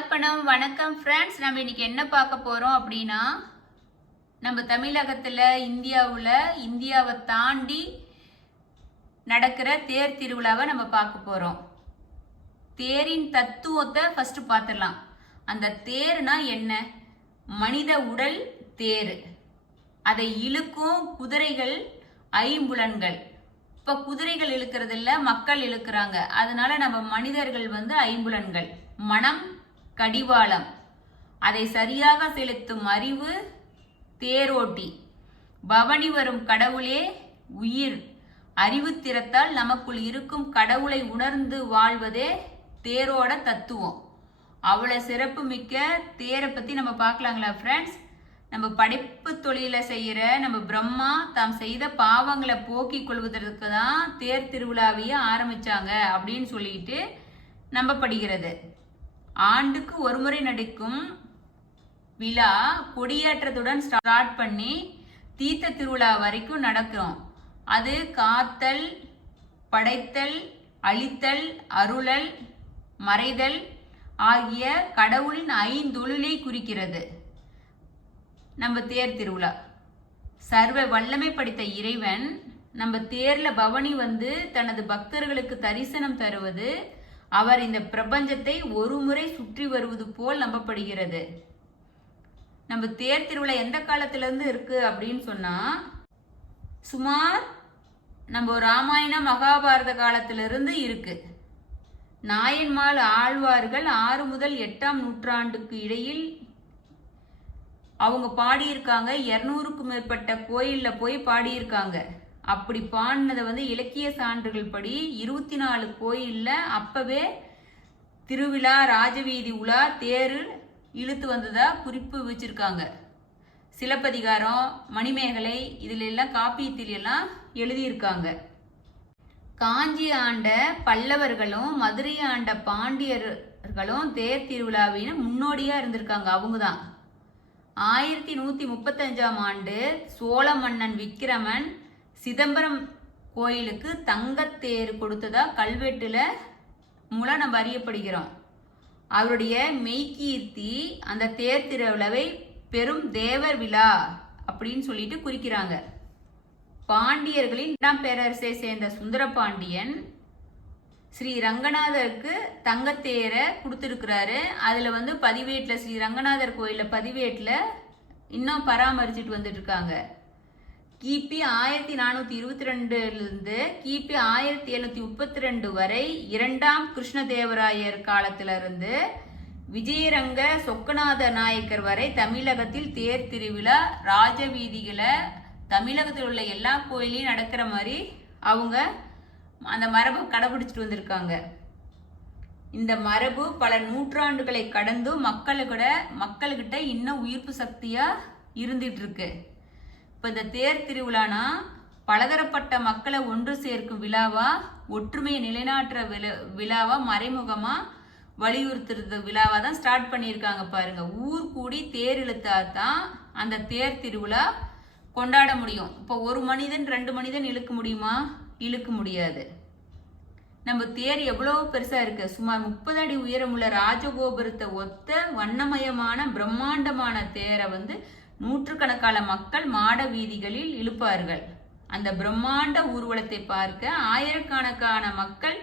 யாழ்ப்பாணம் வணக்கம் ஃப்ரெண்ட்ஸ். நம்ம இன்னைக்கு என்ன பார்க்க போறோம் அப்படின்னா, நம்ம தமிழகத்துல இந்தியாவை தாண்டி நடக்கிற தேர் திருவிழாவை நம்ம பார்க்க போறோம். தேரின் தத்துவத்தை ஃபர்ஸ்ட் பார்த்துடலாம். அந்த தேர்னா என்ன? மனித உடல் தேர். அதை இழுக்கும் குதிரைகள் ஐம்புலன்கள். இப்ப குதிரைகள் இழுக்கிறது இல்ல, மக்கள் இழுக்கிறாங்க. அதனால நம்ம மனிதர்கள் ஐம்புலன்கள். மனம் கடிவாளம், அதை சரியாக செலுத்தும் அறிவு தேரோட்டி. பவனி வரும் கடவுளே உயிர். அறிவு திறத்தால் நமக்குள் இருக்கும் கடவுளை உணர்ந்து வாழ்வதே தேரோட தத்துவம். அவ்வளவு சிறப்பு மிக்க தேரை பத்தி நம்ம பார்க்கலாங்களா ஃப்ரெண்ட்ஸ்? நம்ம படைப்பு தொழில செய்யற நம்ம பிரம்மா தாம் செய்த பாவங்களை போக்கிக் கொள்வதற்கு தான் தேர் திருவிழாவையே ஆரம்பிச்சாங்க அப்படின்னு சொல்லிட்டு நம்பப்படுகிறது. ஆண்டுக்கு ஒரு முறை நடக்கும் விழா கொடியேற்றத்துடன் ஸ்டார்ட் பண்ணி தீர்த்த திருவிழா வரைக்கும் நடக்கும். அது காத்தல், படைத்தல், அழித்தல், அருளல், மறைதல் ஆகிய கடவுளின் ஐந்தொழிலை குறிக்கிறது. நம்ம தேர் திருவிழா சர்வ வல்லமை படைத்த இறைவன் நம்ம தேர்ல பவனி தனது பக்தர்களுக்கு தரிசனம் தருவது, அவர் இந்த பிரபஞ்சத்தை ஒரு முறை சுற்றி வருவது போல் நம்பப்படுகிறது. நம்ம தேர் திருவிழா எந்த காலத்துல இருந்து இருக்கு அப்படின்னு சொன்னா, சுமார் நம்ம ராமாயண மகாபாரத காலத்திலிருந்து இருக்கு. நாயன்மால் ஆழ்வார்கள் 6 முதல் 8ஆம் நூற்றாண்டுக்கு இடையில் அவங்க பாடியிருக்காங்க. 200க்கும் மேற்பட்ட கோயில்ல போய் பாடியிருக்காங்க. அப்படி பாடினதை இலக்கிய சான்றுகள் படி 24 கோயில்ல அப்பவே திருவிழா, ராஜவீதி உலா, தேரு இழுத்து வந்ததா குறிப்பு வச்சிருக்காங்க. சிலப்பதிகாரம், மணிமேகலை இதுல எல்லாம் காப்பியத்தில் எல்லாம் எழுதியிருக்காங்க. காஞ்சி ஆண்ட பல்லவர்களும் மதுரை ஆண்ட பாண்டியர்களும் தேர் திருவிழாவின் முன்னோடியா இருந்திருக்காங்க. அவங்கதான் 1135ஆம் ஆண்டு சோழ மன்னன் விக்கிரமன் சிதம்பரம் கோயிலுக்கு தங்கத்தேர் கொடுத்ததா கல்வெட்டுல மூலம் நம்ம அறியப்படுகிறோம். அவருடைய மெய்கீர்த்தி அந்த தேர் திருவிழாவை பெரும் தேவர் விழா அப்படின்னு சொல்லிட்டு குறிக்கிறாங்க. பாண்டியர்களின் 2ஆம் பேரரசை சேர்ந்த சுந்தர பாண்டியன் ஸ்ரீ ரங்கநாதருக்கு தங்கத்தேரை கொடுத்துருக்கிறாரு. அதுல பதிவேட்டுல ஸ்ரீ ரங்கநாதர் கோயில்ல பதிவேட்டுல இன்னும் பராமரிச்சுட்டு வந்துட்டு இருக்காங்க. கிபி 1422 கிபி 1732 வரை 2ஆம் கிருஷ்ணதேவராயர் காலத்திலிருந்து விஜயரங்க சொக்கநாத நாயக்கர் வரை தமிழகத்தில் தேர் திருவிழா ராஜவீதிகளை தமிழகத்தில் உள்ள எல்லா கோயிலையும் நடக்கிற மாதிரி அவங்க அந்த மரபு கடைபிடிச்சிட்டு வந்திருக்காங்க. இந்த மரபு பல நூற்றாண்டுகளை கடந்து மக்கள்கிட்ட இன்னும் உயிர்ப்பு சக்தியா இருந்துட்டு இருக்கு. இப்ப இந்த தேர் திருவிழானா பலதரப்பட்ட மக்களை ஒன்று சேர்க்கும் விழாவா, ஒற்றுமையை நிலைநாட்டுற விழாவா, மறைமுகமா வலியுறுத்துறது விழாவா தான் ஸ்டார்ட் பண்ணியிருக்காங்க பாருங்க. ஊர் கூடி தேர் இழுத்தாதான் அந்த தேர் திருவிழா கொண்டாட முடியும். இப்போ ஒரு மனிதன் 2 மனிதன் இழுக்க முடியுமா? இழுக்க முடியாது. நம்ம தேர் எவ்வளவு பெருசா இருக்கு. சுமார் 30 அடி உயரமுள்ள ராஜகோபுரத்தை ஒத்த வண்ணமயமான பிரம்மாண்டமான தேரை நூற்றுக்கணக்கான மக்கள் மாட வீதிகளில் இழுப்பார்கள். அந்த பிரம்மாண்ட ஊர்வலத்தை பார்க்க ஆயிரக்கணக்கான மக்கள்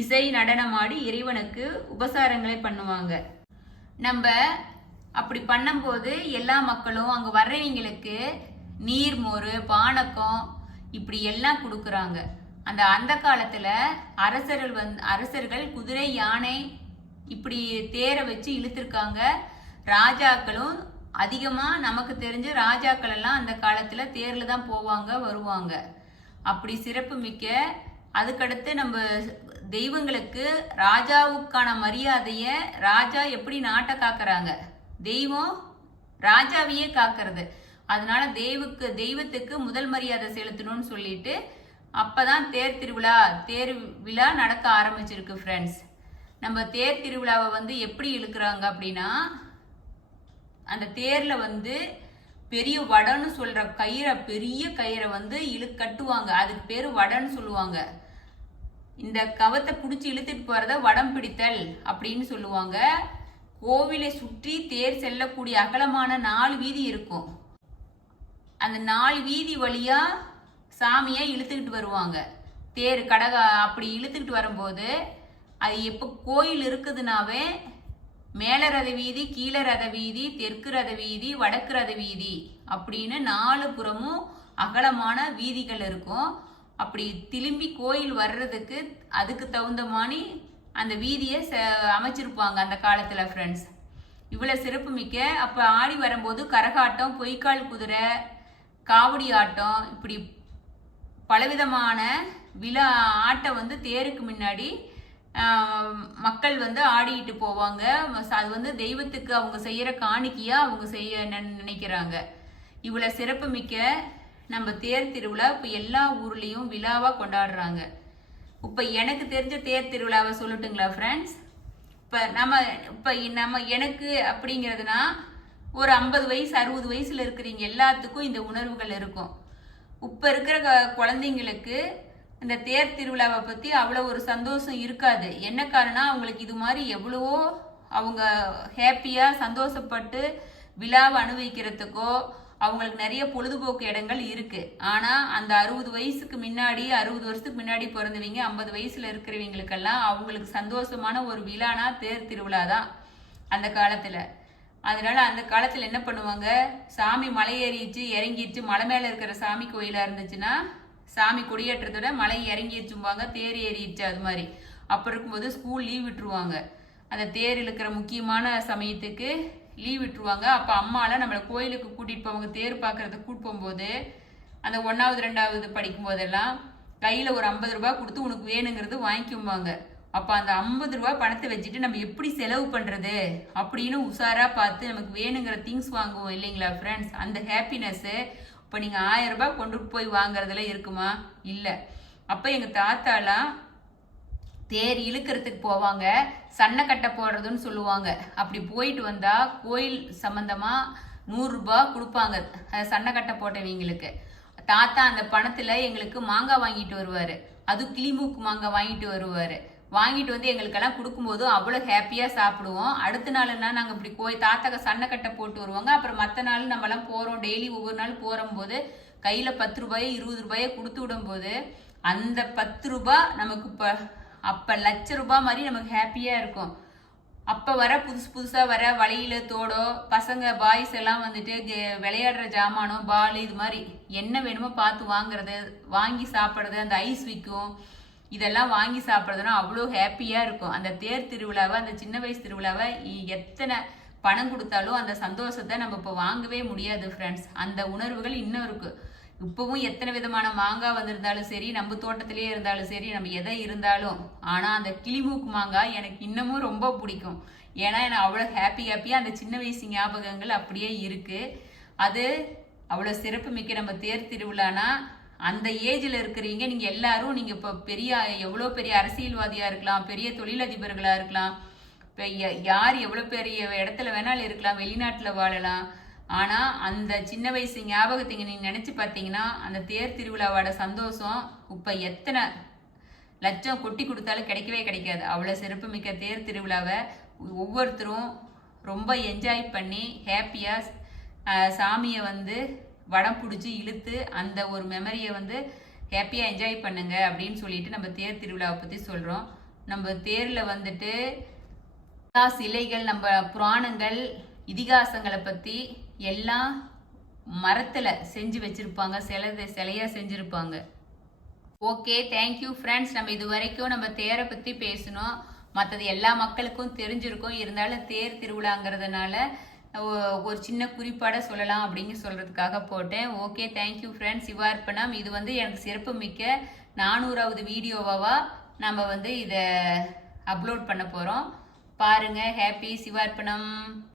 இசை நடனமாடி இறைவனுக்கு உபசாரங்களை பண்ணுவாங்க. நம்ம அப்படி பண்ணும்போது எல்லா மக்களும் அங்க வர்றவங்களுக்கு நீர்மோறு, பானக்கம் இப்படி எல்லாம் கொடுக்கறாங்க. அந்த காலத்துல அரசர்கள் குதிரை, யானை இப்படி தேரை வச்சு இழுத்திருக்காங்க. ராஜாக்களும் அதிகமா நமக்கு தெரிஞ்ச ராஜாக்கள் எல்லாம் அந்த காலத்துல தேர்ல தான் போவாங்க வருவாங்க. அப்படி சிறப்பு மிக்க. அதுக்கடுத்து நம்ம தெய்வங்களுக்கு ராஜாவுக்கான மரியாதைய ராஜா எப்படி நாட்டை காக்குறாங்க, தெய்வம் ராஜாவையே காக்கிறது. அதனால தெய்வத்துக்கு முதல் மரியாதை செலுத்தணும்னு சொல்லிட்டு அப்பதான் தேர் விழா நடக்க ஆரம்பிச்சிருக்கு ஃப்ரெண்ட்ஸ். நம்ம தேர் திருவிழாவை எப்படி இழுக்கிறாங்க அப்படின்னா, அந்த தேர்ல பெரிய வடன்னு சொல்ற பெரிய கயிறை கட்டுவாங்க. அதுக்கு பேரு வடன்னு சொல்லுவாங்க. இந்த கவத்தை பிடிச்சி இழுத்துட்டு போறத வடம் பிடித்தல் அப்படின்னு சொல்லுவாங்க. கோவிலை சுற்றி தேர் செல்லக்கூடிய அகலமான 4 வீதி இருக்கும். அந்த 4 வீதி வழியா சாமியை இழுத்துக்கிட்டு வருவாங்க. தேர் கடகா அப்படி இழுத்துக்கிட்டு வரும்போது அது எப்போ கோயில் இருக்குதுனாவே மேல ரத வீதி, கீழே ரத வீதி, தெற்கு ரத வீதி, வடக்கு ரத வீதி அப்படின்னு 4 புறமும் அகலமான வீதிகள் இருக்கும். அப்படி திரும்பி கோயில் வர்றதுக்கு அதுக்கு தகுந்த மாதிரி அந்த வீதியை அமைச்சிருப்பாங்க அந்த காலத்துல ஃப்ரெண்ட்ஸ். இவ்வளவு சிறப்பு மிக்க. அப்ப ஆடி வரும்போது கரகாட்டம், பொய்க்கால் குதிரை, காவடி ஆட்டம், இப்படி பலவிதமான விழா ஆட்டம் வந்து தேருக்கு முன்னாடி மக்கள் வந்து ஆடிட்டு போவாங்க. அது வந்து தெய்வத்துக்கு அவங்க செய்யற காணிக்கையா அவங்க செய்ய நினைக்கிறாங்க. இவ்வளவு சிறப்பு மிக்க நம்ம தேர் திருவிழா இப்ப எல்லா ஊர்லயும் விழாவா கொண்டாடுறாங்க. இப்ப எனக்கு தெரிஞ்ச தேர் திருவிழாவை சொல்லட்டுங்களா ஃப்ரெண்ட்ஸ்? இப்ப நம்ம எனக்கு அப்படிங்கிறதுனா ஒரு 50 வயசு 60 வயசுல இருக்கிறீங்க எல்லாத்துக்கும் இந்த உணர்வுகள் இருக்கும். இப்ப இருக்கிற குழந்தைங்களுக்கு இந்த தேர் திருவிழாவை பத்தி அவ்வளவு ஒரு சந்தோஷம் இருக்காது. என்ன காரணம், அவங்களுக்கு இது மாதிரி எவ்வளவோ அவங்க ஹாப்பியா சந்தோஷப்பட்டு விழாவை அனுபவிக்கிறதுக்கோ அவங்களுக்கு நிறைய பொழுதுபோக்கு இடங்கள் இருக்கு. ஆனா அந்த 60 வயசுக்கு முன்னாடி 60 வருஷத்துக்கு முன்னாடி பிறந்தவங்க 50 வயசுல இருக்கிறவங்களுக்கெல்லாம் அவங்களுக்கு சந்தோஷமான ஒரு விழானா தேர் திருவிழா தான் அந்த காலத்துல. அதனால அந்த காலத்துல என்ன பண்ணுவாங்க, சாமி மலை ஏறிச்சு இறங்கிடுச்சு, மலை மேல இருக்கிற சாமி கோயிலா இருந்துச்சுன்னா சாமி கொடியேற்றத்தோட மலை இறங்கிடுச்சும்பாங்க, தேர் ஏறிடுச்சு அது மாதிரி. அப்ப இருக்கும்போது ஸ்கூல் லீவ் விட்டுருவாங்க. அந்த தேர் இழுக்கிற முக்கியமான சமயத்துக்கு லீவ் விட்டுருவாங்க. அப்ப அம்மாலாம் நம்மளை கோயிலுக்கு கூட்டிட்டு போவாங்க. தேர் பார்க்கறதுக்கு கூட்டு போகும்போது அந்த 1வது 2வது படிக்கும் போதெல்லாம் கையில ஒரு 50 ரூபாய் கொடுத்து உனக்கு வேணுங்கிறது வாங்கிக்குவாங்க. அப்ப அந்த 50 ரூபாய் பணத்தை வச்சுட்டு நம்ம எப்படி செலவு பண்றது அப்படின்னு உஷாரா பார்த்து நமக்கு வேணுங்கிற திங்ஸ் வாங்குவோம் இல்லைங்களா ஃப்ரெண்ட்ஸ்? அந்த ஹாப்பினஸ் இப்ப நீங்க 1000 ரூபாய் கொண்டு போய் வாங்குறதுல இருக்குமா? இல்ல. அப்ப எங்க தாத்தாலாம் தேர் இழுக்கிறதுக்கு போவாங்க, சன்ன கட்டை போடுறதுன்னு சொல்லுவாங்க. அப்படி போயிட்டு வந்தா கோயில் சம்பந்தமா 100 ரூபாய் கொடுப்பாங்க சன்ன கட்டை போட்டவங்களுக்கு. தாத்தா அந்த பணத்துல எங்களுக்கு மாங்காய் வாங்கிட்டு வருவாரு. அது கிளிமூக்கு மாங்காய் வாங்கிட்டு வருவாரு. வாங்கிட்டு வந்து எங்களுக்கெல்லாம் கொடுக்கும்போது அவ்வளோ ஹாப்பியாக சாப்பிடுவோம். அடுத்த நாள்னா நாங்கள் இப்படி தாத்தாக்க சன்னக்கட்டை போட்டு வருவாங்க. அப்புறம் மற்ற நாள் நம்மலாம் போகிறோம், டெய்லி ஒவ்வொரு நாள் போகும்போது கையில் 10 ரூபாயோ 20 ரூபாயோ கொடுத்து விடும்போது அந்த 10 ரூபாய் நமக்கு அப்போ லட்ச ரூபாய் மாதிரி நமக்கு ஹாப்பியாக இருக்கும். அப்போ வர புதுசாக வர வழியில தோடோ பசங்க பாய்ஸ் எல்லாம் வந்துட்டு விளையாடுற ஜாமானோ பால் இது மாதிரி என்ன வேணுமோ பார்த்து வாங்குறது, வாங்கி சாப்பிட்றது, அந்த ஐஸ் விற்கும், இதெல்லாம் வாங்கி சாப்பிட்றதுனா அவ்வளோ ஹாப்பியாக இருக்கும். அந்த தேர் திருவிழாவை, அந்த சின்ன வயசு திருவிழாவை எத்தனை பணம் கொடுத்தாலும் அந்த சந்தோஷத்தை நம்ம இப்போ வாங்கவே முடியாது ஃப்ரெண்ட்ஸ். அந்த உணர்வுகள் இன்னும் இருக்கு. இப்பவும் எத்தனை விதமான மாங்காய் வந்திருந்தாலும் சரி, நம்ம தோட்டத்திலேயே இருந்தாலும் சரி, நம்ம எதை இருந்தாலும், ஆனால் அந்த கிளிமூக்கு மாங்காய் எனக்கு இன்னமும் ரொம்ப பிடிக்கும். ஏன்னா எனக்கு அவ்வளோ ஹாப்பியாக அந்த சின்ன வயசு ஞாபகங்கள் அப்படியே இருக்கு. அது அவ்வளோ சிறப்பு மிக்க நம்ம தேர் திருவிழானா அந்த ஏஜில் இருக்கிறீங்க நீங்க எல்லாரும், நீங்க இப்போ எவ்வளோ பெரிய அரசியல்வாதியா இருக்கலாம், பெரிய தொழிலதிபர்களா இருக்கலாம், யார் எவ்வளோ பெரிய இடத்துல வேணாலும் இருக்கலாம், வெளிநாட்டுல வாழலாம். ஆனா அந்த சின்ன வயசு ஞாபகத்தை நீங்க நினைச்சு பார்த்தீங்கன்னா அந்த தேர் திருவிழாவோட சந்தோஷம் இப்ப எத்தனை லட்சம் கொட்டி கொடுத்தாலும் கிடைக்கவே கிடைக்காது. அவ்வளோ சிறப்பு மிக்க தேர் திருவிழாவை ஒவ்வொருத்தரும் ரொம்ப என்ஜாய் பண்ணி ஹாப்பியா சாமியை வந்து வடம் பிடிச்சி இழுத்து அந்த ஒரு மெமரியை வந்து ஹாப்பியாக என்ஜாய் பண்ணுங்க அப்படின்னு சொல்லிட்டு நம்ம தேர் திருவிழாவை பற்றி சொல்கிறோம். நம்ம தேரில் வந்துட்டு சிலைகள், நம்ம புராணங்கள், இதிகாசங்களை பற்றி எல்லாம் மரத்தில் செஞ்சு வச்சுருப்பாங்க, சிலையாக செஞ்சுருப்பாங்க. Okay, thank you friends. நம்ம இது வரைக்கும் நம்ம தேரை பற்றி பேசணும். மற்றது எல்லா மக்களுக்கும் தெரிஞ்சிருக்கும். இருந்தாலும் தேர் திருவிழாங்கிறதுனால ஒரு சின்ன குறிப்பாட சொல்லலாம் அப்படின்னு சொல்றதுக்காக போட்டேன். Okay, thank you friends. சிவார்ப்பணம். இது வந்து எனக்கு சிறப்பு மிக்க 400வது வீடியோவா நம்ம வந்து இதை அப்லோட் பண்ண போறோம். பாருங்க. ஹாப்பி சிவார்ப்பணம்.